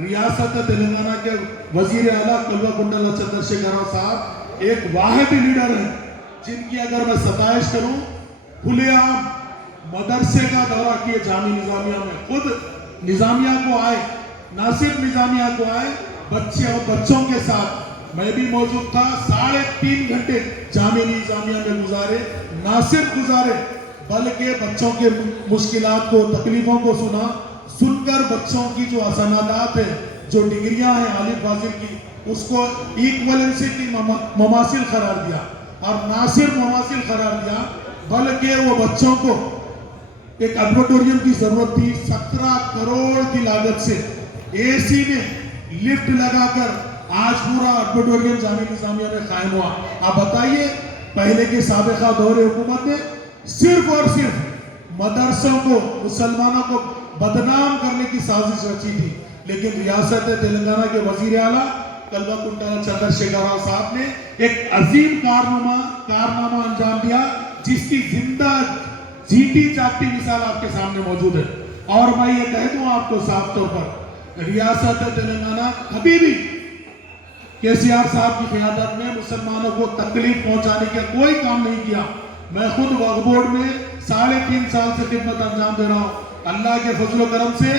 ریاست تلنگانہ کے وزیر اعلیٰ کلوا چندر شیکھر راؤ صاحب ایک واحد لیڈر ہیں جن کی اگر میں ستائش کروں، کھلے عام مدرسے کا دورہ کیے جامعہ نظامیہ میں، خود نظامیہ کو آئے، نہ صرف نظامیہ کو آئے، بچے اور بچوں کے ساتھ میں بھی موجود تھا، 3.5 گھنٹے جامعہ نظامیہ میں گزارے، نہ صرف گزارے بلکہ بچوں کے مشکلات کو، تکلیفوں کو سن کر بچوں کی جو اسنادات ہیں، جو ڈگریاں ہیں عالی فاضل کی، اس کو ایکویلنسی کی مماثل قرار دیا، اور نہ صرف مماثل قرار دیا بلکہ وہ بچوں کو ایک ایڈوٹوریم کی ضرورت تھی، 17 کروڑ کی لاگت سے اے سی میں لفٹ لگا کر آج پورا ایڈوٹوریم جامعہ نظامیہ میں قائم ہوا۔ آپ بتائیے، پہلے کے سابقہ دور حکومت نے صرف اور صرف مدرسوں کو، مسلمانوں کو بدنام کرنے کی سازش رچی تھی، لیکن ریاست تلنگانہ کے وزیر اعلیٰ کلوا چندر شیکھر راؤ صاحب نے ایک عظیم کارنامہ انجام دیا، جس کی زندہ جیتی جاگتی مثال آپ کے سامنے موجود ہے۔ اور میں یہ کہہ دوں آپ کو صاف طور پر، ریاست تلنگانہ کبھی بھی کے سی آر صاحب کی قیادت میں مسلمانوں کو تکلیف پہنچانے کا کوئی کام نہیں کیا۔ میں خود وقف بورڈ میں 3.5 سال سے خدمت انجام دے رہا ہوں۔ اللہ کے فضل و کرم سے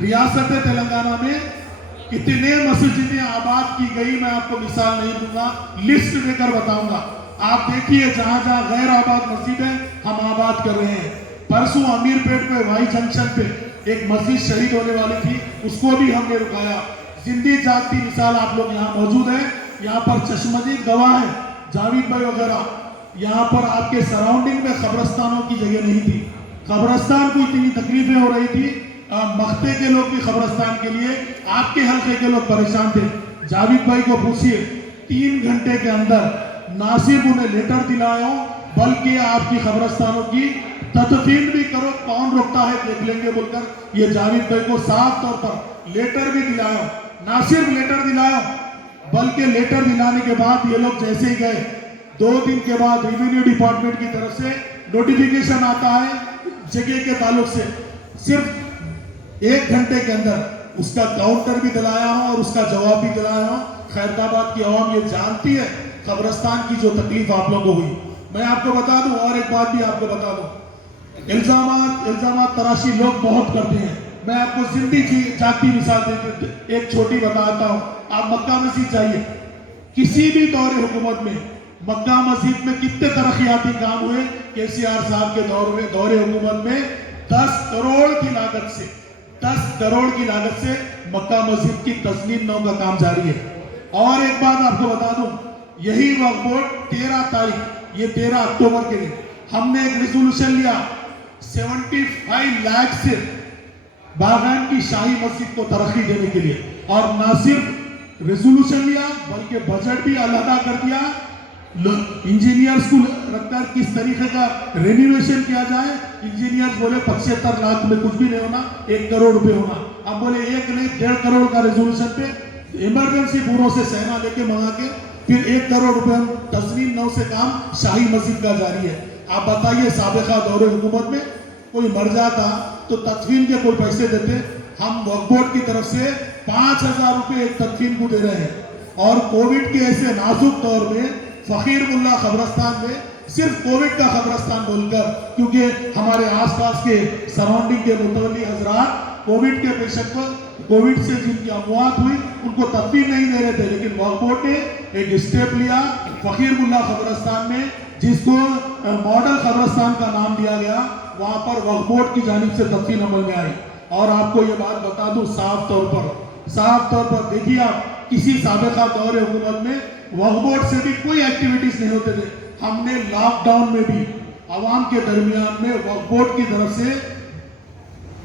ریاست تلنگانہ میں کتنے مسجدیں آباد کی گئی، میں آپ کو مثال نہیں دوں گا، لسٹ دے کر بتاؤں گا۔ آپ دیکھیے، جہاں جہاں غیر آباد مسجدیں ہم آباد کر رہے ہیں۔ پرسوں امیر پیٹ پہ وائی جنکشن پہ ایک مسجد شہید ہونے والی تھی، اس کو بھی ہم نے رکایا۔ زندگی جاگتی مثال آپ لوگ یہاں موجود ہیں، یہاں پر چشمدید گواہ ہیں، جاوید بھائی وغیرہ۔ یہاں پر آپ کے سراؤنڈنگ میں قبرستانوں کی جگہ نہیں تھی، قبرستان کو اتنی تکلیفیں ہو رہی تھی، مختے کے لوگ بھی قبرستان کے لیے، آپ کے حلقے کے لوگ پریشان تھے۔ جاوید بھائی کو پوچھئے، 3 گھنٹے کے اندر نہ صرف انہیں لیٹر دلایا ہوں بلکہ آپ کی قبرستانوں کی تدفین بھی کرو، کون روکتا ہے دیکھ لیں گے بول کر یہ جاوید بھائی کو صاف طور پر لیٹر بھی دلایا ہوں۔ نہ صرف لیٹر دلایا بلکہ لیٹر دلانے کے بعد یہ لوگ جیسے ہی گئے، 2 دن کے بعد ریونیو ڈپارٹمنٹ کی طرف سے نوٹیفیکیشن آتا ہے جگہ کے تعلق سے، صرف 1 گھنٹے کے اندر اس کا کاؤنٹر بھی دلایا ہوں اور اس کا جواب بھی دلایا ہوں۔ خیرآباد کی عوام یہ جانتی ہے قبرستان کی جو تکلیف آپ لوگوں کو ہوئی۔ میں آپ کو بتا دوں، اور ایک بات بھی آپ کو بتا دوں، الزامات تراشی لوگ بہت کرتے ہیں۔ میں آپ کو زندگی جاگتی مثال دیتے ایک چھوٹی بتاتا ہوں۔ آپ مکہ مسجد جائیے، کسی بھی دور حکومت میں مکہ مسجد میں کتنے ترقیاتی کام ہوئے؟ کے سی آر صاحب کے دور حکومت میں 10 کروڑ کی لاگت سے مکہ مسجد کی تزمین نو کا کام جاری ہے۔ اور ایک بات آپ کو بتا دوں، یہی وقف بورڈ 13 تاریخ، یہ 13 اکتوبر کے لیے ہم نے ایک ریزولوشن لیا 75 لاکھ سے باغان کی شاہی مسجد کو ترقی دینے کے لیے، اور نہ صرف ریزولوشن لیا بلکہ بجٹ بھی علیحدہ کر دیا، انجینئرز کو رکھ کر کس طریقے کا رینیویشن کیا جائے۔ انجینئرز بولے 75 لاکھ میں کچھ بھی نہیں ہونا، 1 کروڑ روپے ہونا۔ اب بولے 1 نہیں 1.5 کروڑ کا ریزولوشن پہ ایمرجنسی بورو سے سہنا لے کے منگا کے پھر 1 کروڑ روپے ہم تزمین نو سے کام شاہی مسجد کا جاری ہے۔ آپ بتائیے، سابقہ دور حکومت میں کوئی مر جاتا تو تدفین کے کوئی پیسے دیتے؟ ہم وقف بورڈ کی طرف سے 5,000 روپے ایک تدفین کو دے رہے ہیں۔ اور کووڈ کے ایسے نازک دور میں فقیر ملا قبرستان میں صرف کووڈ کا قبرستان بول کر، کیونکہ ہمارے آس پاس کے سراؤنڈنگ کے متولی حضرات کووڈ کے پیشنٹ کو، کووڈ سے جن کی اموات ہوئی، ان کو تدفین نہیں دے رہے تھے، لیکن وقف بورڈ نے ایک اسٹیپ لیا فقیر ملا قبرستان میں، جس کو ماڈل قبرستان کا نام دیا گیا، وہاں پر وقف بورڈ کی جانب سے تدفین عمل میں آئی۔ اور آپ کو یہ بات بتا دوں صاف طور پر دیکھیے، آپ کسی سابقہ دور حکومت میں وقف بورڈ سے بھی کوئی ایکٹیویٹیز نہیں ہوتے تھے۔ ہم نے لاک ڈاؤن میں بھی عوام کے درمیان میں وقف بورڈ کی طرف سے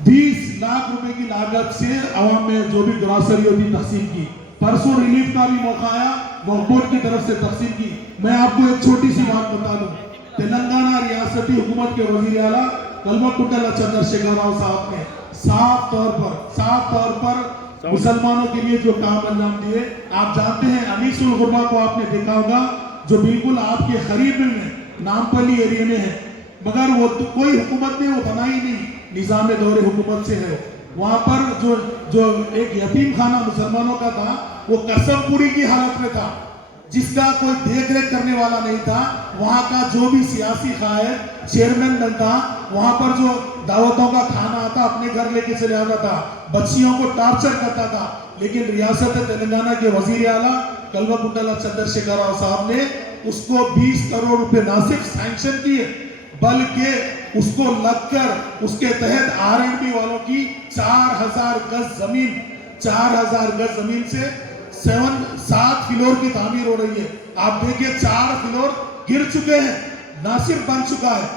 20 لاکھ روپے کی لاگت سے عوام میں جو بھی گراسری ہوتی تقسیم کی۔ پرسوں ریلیف کا بھی موقع آیا، وقف بورڈ کی طرف سے تقسیم کی۔ میں آپ کو ایک چھوٹی سی بات بتا دوں، تلنگانہ ریاستی حکومت کے وزیر اعلیٰ کلوا چندر شیکھر راؤ صاحب نے صاف طور پر مسلمانوں کے لیے جو کام انجام دیے۔ آپ جانتے ہیں انیس الغربا کو آپ نے دیکھا ہوگا، جو بالکل آپ کے قریب میں نامپلی ایریے میں ہے، مگر وہ کوئی حکومت نے وہ بنائی نہیں، نظام دور حکومت سے ہے۔ वहां पर जो एक यतीम खाना मुसलमानों का था वो कसमपुरी की हालत में था, जिसका कोई देख रेख करने वाला नहीं था। वहां का जो भी सियासी कायद चेयरमैन बनता, वहां पर जो दावतों का खाना आता अपने घर लेके चले आता था, बच्चियों को टॉर्चर करता था। लेकिन रियासत तेलंगाना के वजीर आला कल्वकुंटला चंद्रशेखर राव साहब ने उसको 20 करोड़ रुपए ना सिर्फ सैंक्शन किए, बल्कि उसको लगकर उसके तहत आरएनबी वालों की 4000 गज जमीन 4000 गज जमीन से 7 फ्लोर की तामीर हो रही है। आप देखिए 4 फ्लोर गिर चुके हैं, ना सिर्फ बन चुका है।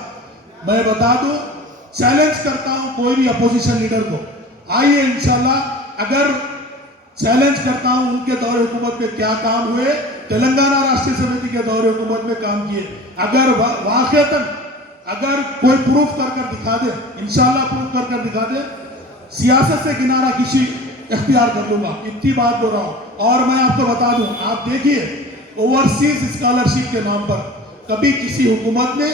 मैं बता दूं, चैलेंज करता हूं कोई भी अपोजिशन लीडर को, आइए इंशाल्लाह, अगर चैलेंज करता हूं उनके दौरे हुकूमत में क्या काम हुए, तेलंगाना राष्ट्रीय समिति के दौरे हुकूमत में काम किए, अगर वाकईतन अगर कोई प्रूफ कर दिखा दे, इंशाल्लाह प्रूफ कर दिखा दे, सियासत से किनारा किसी इख्तियार कर लूंगा, इतनी बात बोल रहा हूं। और मैं आपको बता दूं, आप देखिए ओवरसीज स्कॉलरशिप के नाम पर कभी किसी हुकूमत ने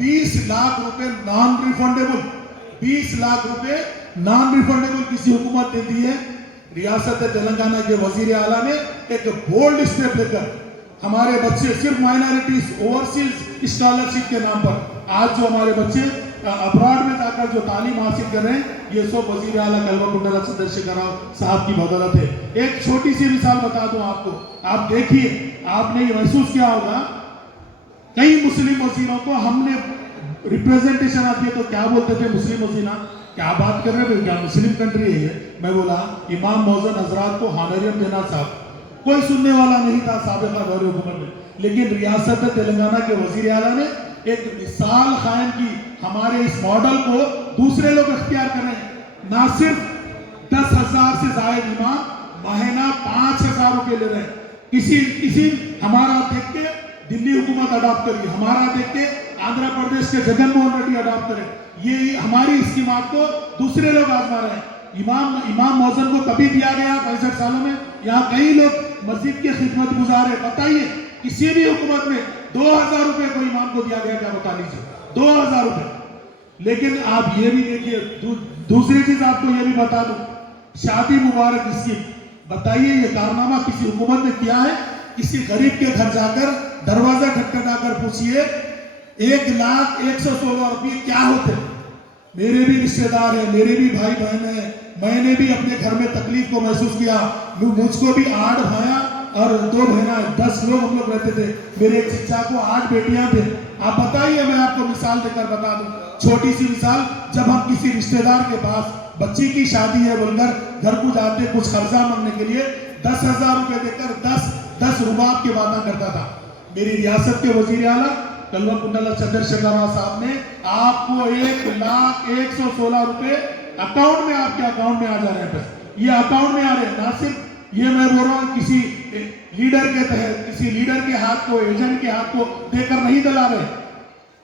20 लाख रुपए नॉन रिफंडेबल 20 लाख रुपए नॉन रिफंडेबल किसी हुकूमत ने दी है? रियासत तेलंगाना के वजीर आला ने एक बोल्ड स्टेप लेकर हमारे बच्चे सिर्फ माइनॉरिटीज ओवरसीज स्कॉलरशिप के नाम पर आज जो हमारे बच्चे अब्रॉड में जाकर जो तालीम हासिल कर रहे हैं, ये सब वजीर आला कल्वकुंटला चंद्रशेखर राव साहब की बदौलत है। एक छोटी सी मिसाल बता दूं आपको, आप देखिए, आपने ये महसूस किया होगा, कई मुस्लिम वजीरों को हमने रिप्रेजेंटेशन आती है तो क्या बोलते थे, मुस्लिम वजीरा क्या बात कर रहे हैं, क्या मुस्लिम कंट्री है ये? मैं बोला इमाम मौजन हजरात को हानरियत देना साहब, कोई सुनने वाला नहीं था साबिका दौरे हुकूमत में। लेकिन रियासत तेलंगाना के वजीर आला ने एक मिसाल कायम की, हमारे इस मॉडल को दूसरे लोग इख्तियार कर रहे हैं। ना सिर्फ 10,000 से जायद इमाम महीना 5,000 रुपए ले रहे हैं। किसी हमारा देख के दिल्ली हुकूमत अडॉप्ट करी, हमारा देख के आंध्र प्रदेश के जगन मोहन रेड्डी अडॉप्ट करें, ये हमारी स्कीमात को दूसरे लोग आजमा रहे हैं। इमाम मौजन को कभी दिया गया 65 सालों में? यहाँ कई लोग मस्जिद के खिदमत गुजार है, बताइए किसी भी हुकूमत में 2000 रुपए को इमाम को दिया गया क्या? बता लीजिए, 2000 रुपए। लेकिन आप ये भी देखिए, दूसरी चीज आपको ये भी बता दूं, शादी मुबारक स्कीम, बताइए ये कारनामा किसी हुकूमत ने किया है? किसी गरीब के घर जाकर दरवाजा खटखटाकर पूछिए 1,01,16 रुपये क्या होते? मेरे भी रिश्तेदार हैं, मेरे भी भाई बहन हैं, मैंने भी अपने घर में तकलीफ को महसूस किया। मुझको भी 8 भाइयां और 2 बहना, 10 लोग हम लोग रहते थे। मेरे एक चचा को 8 बेटियां थे। आप बताइए, मैं आपको मिसाल देकर बता दूं, छोटी सी मिसाल, जब हम किसी रिश्तेदार के पास बच्ची की शादी है बोलकर घर को जाते कुछ खर्चा मांगने के लिए 10,000 रुपए देकर 10 रुबाब की बातें करता था। मेरी रियासत के वजीर आला कल्वकुंटला चंद्रशेखर राव साहब ने आपको 1,01,16 रुपए अकाउंट में, आपके अकाउंट में आ जा रहे हैं। ये अकाउंट में आ रहे हैं, ना सिर्फ ये मैं बोल रहा हूँ किसी लीडर के तहत, किसी लीडर के हाथ को, एजेंट के हाथ को देकर नहीं दिला रहे।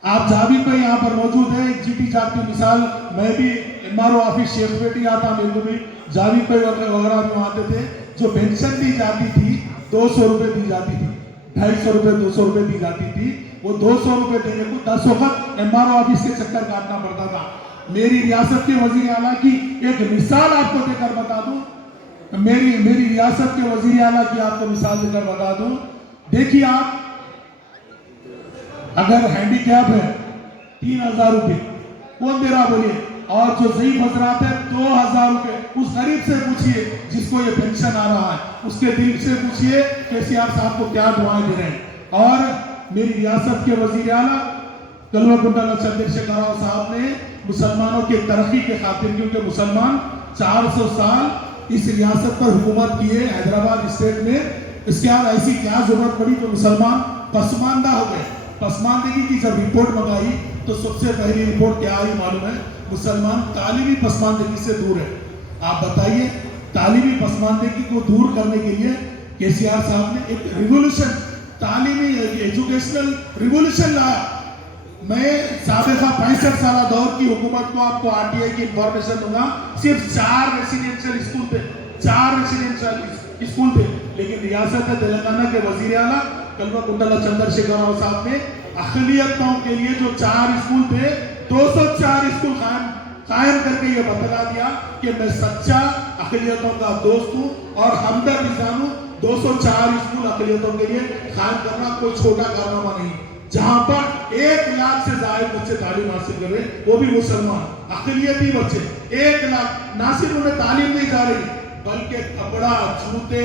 आप जावी पे यहाँ पर मौजूद है, एक जीटी जाप की मिसाल, मैं भी एमआरओ ऑफिस शेखपेटी आता, मेरे को भी जावी पे वगैरह भी आते थे। जो पेंशन दी जाती थी 200 रुपए दी जाती थी, 250 रुपए 200 रुपए दी जाती थी, वो 200 रुपए देने को 10 वक्त एमआरओ ऑफिस के चक्कर काटना पड़ता था। मेरी रियासत के वजीर आला की एक मिसाल आपको देकर बता दूं, मेरी रियासत के वजीर आला की आपको मिसाल देकर बता दूं, देखिए आप अगर हैंडीकैप है 3,000 रुपए कौन दे रहा बोलिए, और जो ज़ईफ हजरात है 2,000 रुपए। उस गरीब से पूछिए जिसको ये पेंशन आ रहा है, उसके दिल से पूछिए केसीआर साहब को क्या दुआएं दे रहे हैं। और मेरी रियासत के वजीर आला कल्वकुंटला चंद्रशेखर राव साहब ने मुसलमानों की तरक्की के खातिर, क्योंकि मुसलमान 400 साल इस रियासत पर हुकूमत किए हैदराबाद स्टेट में, इसके बाद ऐसी क्या जरूरत पड़ी तो मुसलमान पसमानदा हो गए। पसमानदगी की जब रिपोर्ट मंगाई तो सबसे पहली रिपोर्ट क्या आई मालूम है? मुसलमान तालीमी पसमानदगी से दूर है। आप बताइए, तालीमी पसमानदगी को दूर करने के लिए केसीआर साहब ने एक रिवोल्यूशन, तालीमी एजुकेशनल रिवोल्यूशन लाया। मैं साबिका 65 साल दौर की हुकूमत को आपको आरटीआई की इंफॉर्मेशन दूंगा, सिर्फ 4 रेसिडेंशियल स्कूल थे, 4 रेसिडेंशियल स्कूल थे। लेकिन रियासत तेलंगाना के वजीर आला कल्वकुंटला चंद्रशेखर राव साहब ने अक़लियतों के लिए जो 4 स्कूल थे, 204 स्कूल कायम करके ये बतला दिया कि मैं सच्चा अक़लियतों का दोस्त हूँ और हमदर्द इंसान हूँ। 204 स्कूल अक़लियतों के लिए कायम करना कोई छोटा कारनामा नहीं, जहां पर 1 लाख से ज्यादा बच्चे तालीम हासिल कर रहे हैं, वो भी मुसलमान अक़लियती बच्चे। 1 लाख, ना सिर्फ उन्हें तालीम नहीं जा रही बल्कि कपड़ा, जूते,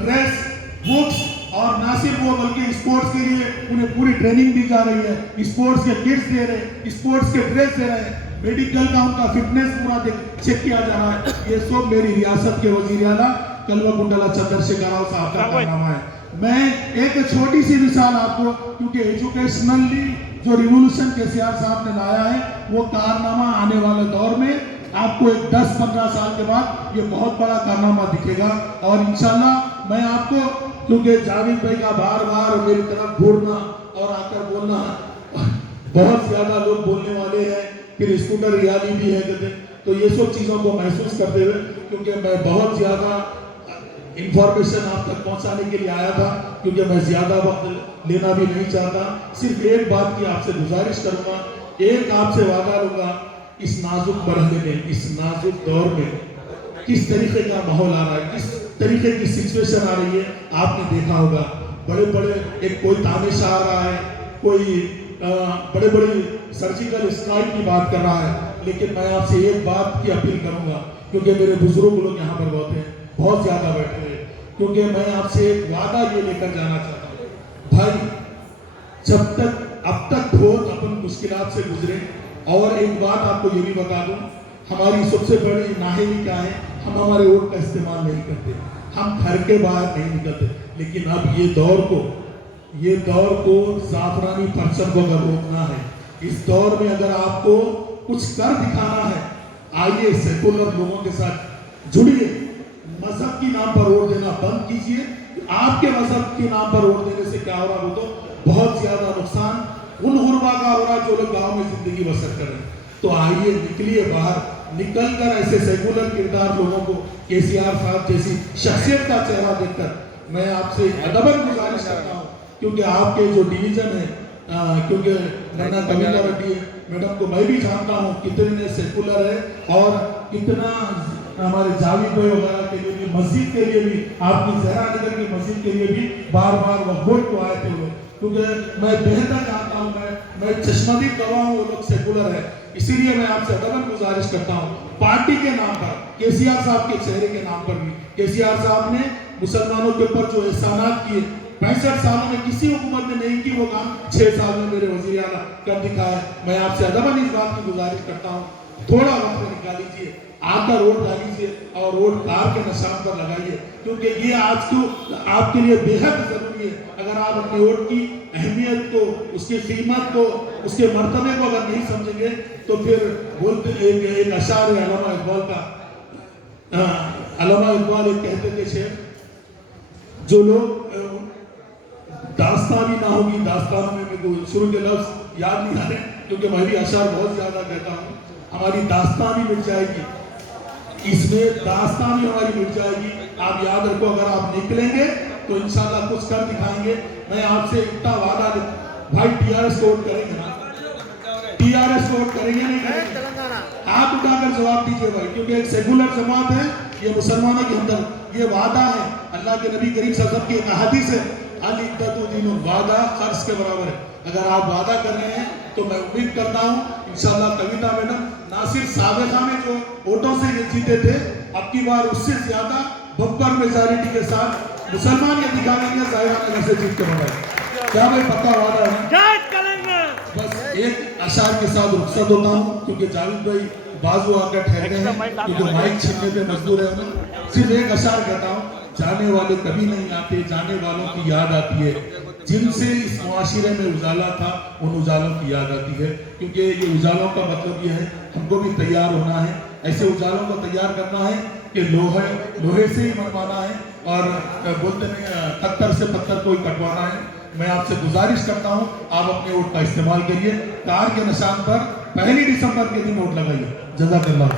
ड्रेस, बुक्स, और ना सिर्फ वो बल्कि स्पोर्ट्स के लिए उन्हें पूरी ट्रेनिंग दी जा रही है। स्पोर्ट्स के किट्स दे रहे हैं, स्पोर्ट्स के ड्रेस दे रहे हैं, मेडिकल का उनका फिटनेस पूरा चेक किया जा रहा है। ये सब मेरी रियासत के वजीर आला कल्वाकुंडला चंद्रशेखर राव साहब का कारनामा है। मैं एक छोटी सी मिसाल आपको, क्योंकि एजुकेशनली जो रिवोल्यूशन केसीआर साहब ने लाया है वो कारनामा आने वाले दौर में आपको एक 10-15 साल के बाद ये बहुत बड़ा कारनामा दिखेगा। और इंशाल्लाह मैं आपको, क्योंकि जावेद भाई का बार बार मेरी तरफ घूरना और आकर बोलना, बहुत ज्यादा लोग बोलने वाले हैं, फिर स्कूटर रियाली भी है कहते, तो ये सब चीज़ों को महसूस करते हुए, क्योंकि मैं बहुत ज़्यादा इंफॉर्मेशन आप तक पहुंचाने के लिए आया था, क्योंकि मैं ज़्यादा वक्त लेना भी नहीं चाहता। सिर्फ एक बात की आपसे गुजारिश करूँगा, एक आपसे वादा लूँगा, इस नाजुक मरहले में, इस नाजुक दौर में किस तरीके का माहौल आ रहा है, किस तरीके की सिचुएशन आ रही है, आपने देखा होगा। बड़े बड़े एक कोई तानिश आ रहा है, कोई बड़े बड़े सर्जिकल स्ट्राइक की बात कर रहा है, लेकिन मैं आपसे एक बात की अपील करूंगा, क्योंकि मेरे बुजुर्ग लोग यहाँ पर बहुत ज़्यादा बैठे हैं, क्योंकि मैं आपसे एक वादा ये लेकर जाना चाहता हूँ भाई, जब तक अब तक बहुत अपन मुश्किलात से गुजरे। और एक बात आपको ये भी बता दूं, हमारी सबसे बड़ी नाहिली क्या है, हम हमारे वोट का इस्तेमाल नहीं करते, हम घर के बाहर नहीं निकलते। लेकिन अब ये दौर को ज़ाफ़रानी परचम को अगर रोकना है, इस दौर में अगर आपको कुछ कर दिखाना है, आइए सेकुलर लोगों के साथ जुड़िए, मजहब के नाम पर वोट देना बंद कीजिए। आपके मजहब के नाम पर वोट देने से क्या हो रहा, वो तो बहुत ज्यादा नुकसान उन गुरबा का हो रहा जो लोग गाँव में जिंदगी बसर कर रहे हैं। तो आइए निकलिए बाहर, निकल कर ऐसे सेकुलर किरदार लोगों को, केसीआर साहब जैसी शख्सियत का चेहरा देखकर मैं आपसे अदबन गुजारिश करता हूँ, क्योंकि आपके जो डिवीजन है, क्योंकि नैना कविता रेड्डी मैडम को मैं भी जानता हूँ कितने सेकुलर है, और कितना हमारे जावेद भाई वगैरह के लिए भी, मस्जिद के लिए भी, आपकी जहरा नगर की मस्जिद के लिए भी बार बार वो वोट को आए थे लोग, क्योंकि मैं बेहतर जानता हूँ, मैं चश्मदीद गवाह हूँ, वो लोग सेकुलर है। इसीलिए मैं आपसे अदबन गुजारिश करता हूँ, पार्टी के नाम पर, केसीआर साहब के चेहरे के नाम पर भी, केसीआर साहब ने मुसलमानों के ऊपर जो एहसानात किए 65 सालों में किसी हुकूमत ने नहीं की, वो काम 6 साल में मेरे वज़ीर आला कर दिखाया। मैं आपसे अदबन इस बात की गुजारिश करता हूँ, थोड़ा वक्त निकाल लीजिए, आकर वोट डालीजिए और वोट कार के निशान पर लगाइए, क्योंकि ये आज को आपके लिए बेहद जरूरी है। अगर आप अपने वोट की अहमियत को, उसकी कीमत को, उसके मर्तबे को अगर नहीं समझेंगे, तो फिर बोलते एक अशार है अल्लामा इकबाल का, अल्लामा इकबाल एक कहते थे शेर, जो लोग दास्तान भी ना होगी, दास्तानों में मेरे को शुरू के लफ्ज याद नहीं आ रहे, क्योंकि मैं भी अशार बहुत ज्यादा कहता हूँ, हमारी दास्तान भी मिट जाएगी, इसमें दास्तान भी हमारी मिट जाएगी। आप याद रखो, अगर आप निकलेंगे तो इंशाल्लाह कुछ कर दिखाएंगे। मैं आपसे इतना वादा भाई, टीआरएस को वोट करेंगे ना, टीआरएस को वोट करेंगे नहीं करेंगे, आप उठाकर जवाब दीजिए भाई, क्योंकि एक सेकुलर जमात है, ये मुसलमानों के अंदर ये वादा है, अल्लाह के नबी करीम सल्लल्लाहु अलैहि वसल्लम की एक हदीस है, अल इद्दतु दीनुन, वादा खर्च के बराबर है। अगर आप वादा कर रहे हैं तो मैं उम्मीद करता हूँ इंशाल्लाह कविता मैडम ना सिर्फ साबिक़ा में जो वोटों से ये जीते थे, अब की बार उससे ज्यादा बम्पर मेजॉरिटी के साथ मुसलमान ये दिखा देंगे ज़ाहिरा से जीत के बनाए। क्या भाई पक्का वादा है? बस एक अशार के साथ रुखसत होता हूँ, क्योंकि जावेद भाई बाजू आकर ठहरे हैं, क्योंकि माइक छीनने पे मजबूर है उन्हें। सिर्फ एक अशार कहता हूँ, जाने वाले कभी नहीं आते, जाने वालों की याद आती है, जिनसे इस मुआशिरे में उजाला था उन उजालों की याद आती है। क्योंकि ये उजालों का मतलब ये है, हमको भी तैयार होना है, ऐसे उजालों को तैयार करना है कि लोहे से ही मनवाना है, और बोलते नहीं पत्थर से पत्थर को ही कटवाना है। मैं आपसे गुजारिश करता हूं, आप अपने वोट का इस्तेमाल करिए, कार के निशान पर 1 दिसंबर के दिन वोट लगाइए। जज़ाकल्लाह।